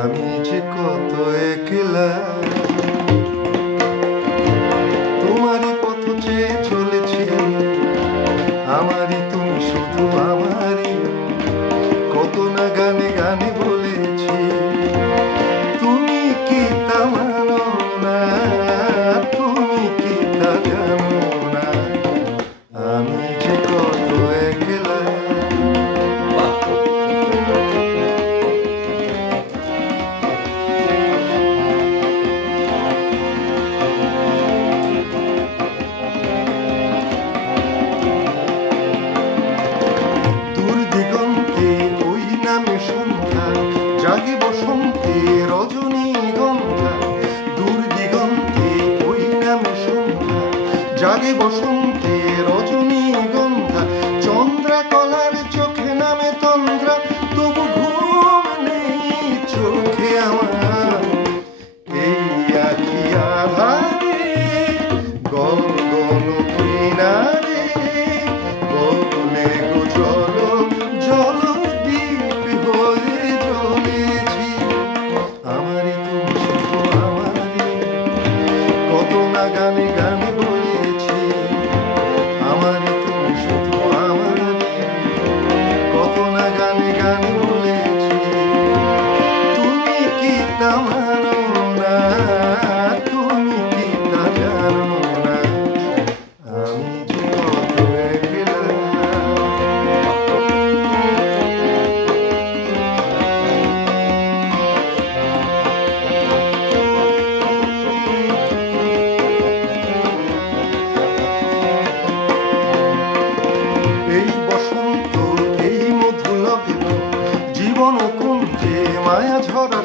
আমি যে কত একলা, তোমারই পথ চেয়ে চলেছি, আমারই তুমি শুধু আমারই, কত না গানে গানে বলেছি। তুমি কি তা মানো না, তুমি কি তা জানো না, আমি যে কত একলা। দূর দিগন্তে ওই নামে সন্ধ্যা জাগে বসন্তে রজনীগন্ধা। দূর দিগন্তে ওই নামে সন্ধ্যা জাগে বসন্তে রজনীগন্ধা। চন্দ্রা কলার চোখে নামে তন্দ্রা, তবু ঘুম নেই চোখে আমার। এই আখি আধারে গগন কিনারে বলে গো চলো জল দ্বীপ হয়ে জ্বলেছি। আমারই তুমি শুধু আমারই, কত না গানে গানে বলেছি। আমারই তুমি শুধু আমারই, কত না গানে গানে বলেছি। তুমি কি তা মানো না, তুমি কি তা জানো না, আমি যে কত একলা। এই বসন্ত এই মধুলগ্ন জীবন কুঞ্জে মায়া ঝরা